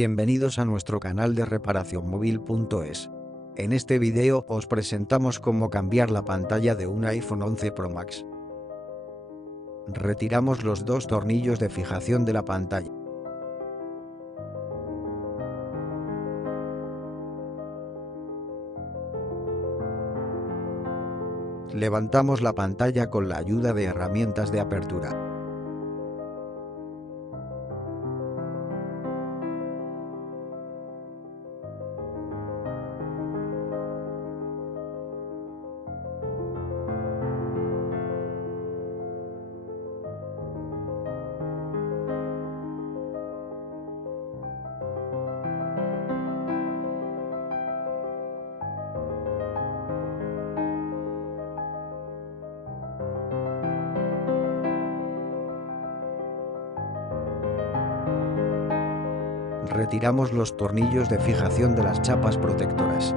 Bienvenidos a nuestro canal de reparacionmóvil.es. En este video os presentamos cómo cambiar la pantalla de un iPhone 11 Pro Max. Retiramos los dos tornillos de fijación de la pantalla. Levantamos la pantalla con la ayuda de herramientas de apertura. Retiramos los tornillos de fijación de las chapas protectoras.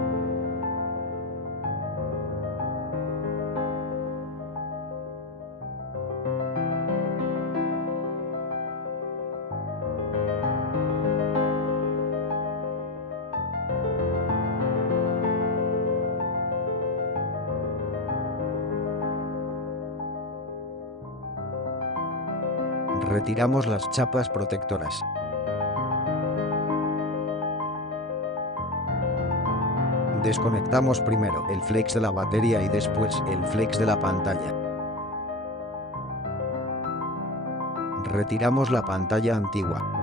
Retiramos las chapas protectoras. Desconectamos primero el flex de la batería y después el flex de la pantalla. Retiramos la pantalla antigua.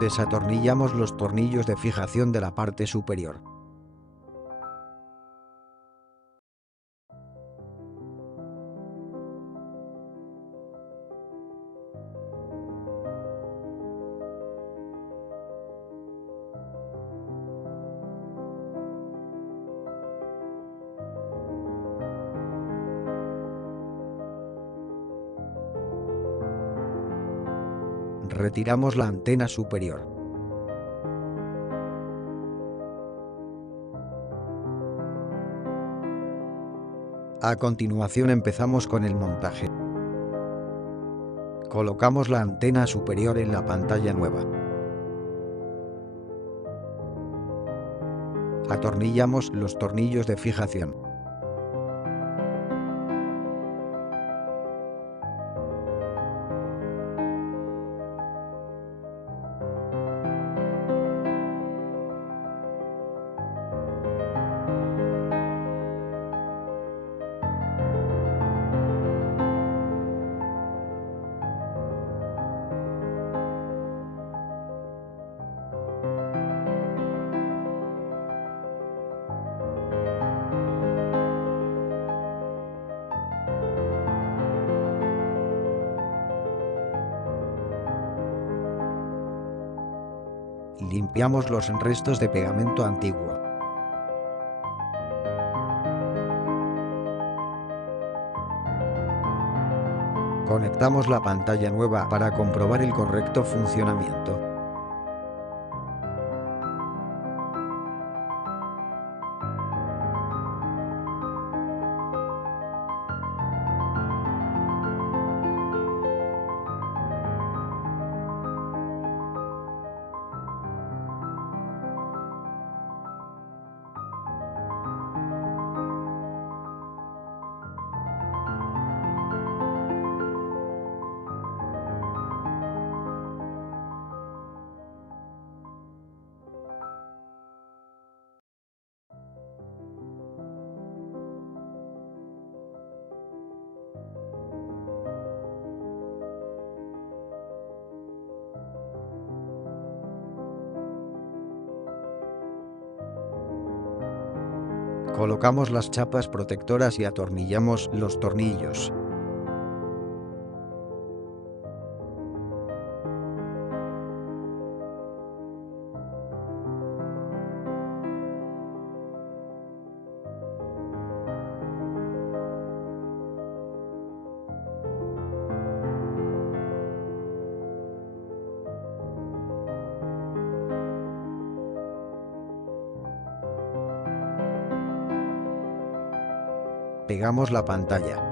Desatornillamos los tornillos de fijación de la parte superior. Retiramos la antena superior. A continuación empezamos con el montaje. Colocamos la antena superior en la pantalla nueva. Atornillamos los tornillos de fijación. Limpiamos los restos de pegamento antiguo. Conectamos la pantalla nueva para comprobar el correcto funcionamiento. Colocamos las chapas protectoras y atornillamos los tornillos. Pegamos la pantalla.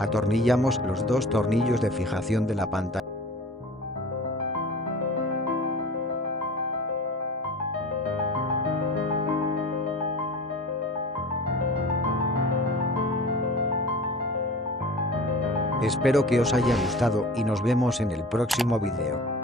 Atornillamos los dos tornillos de fijación de la pantalla. Espero que os haya gustado y nos vemos en el próximo video.